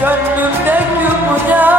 Gönlümden yumuya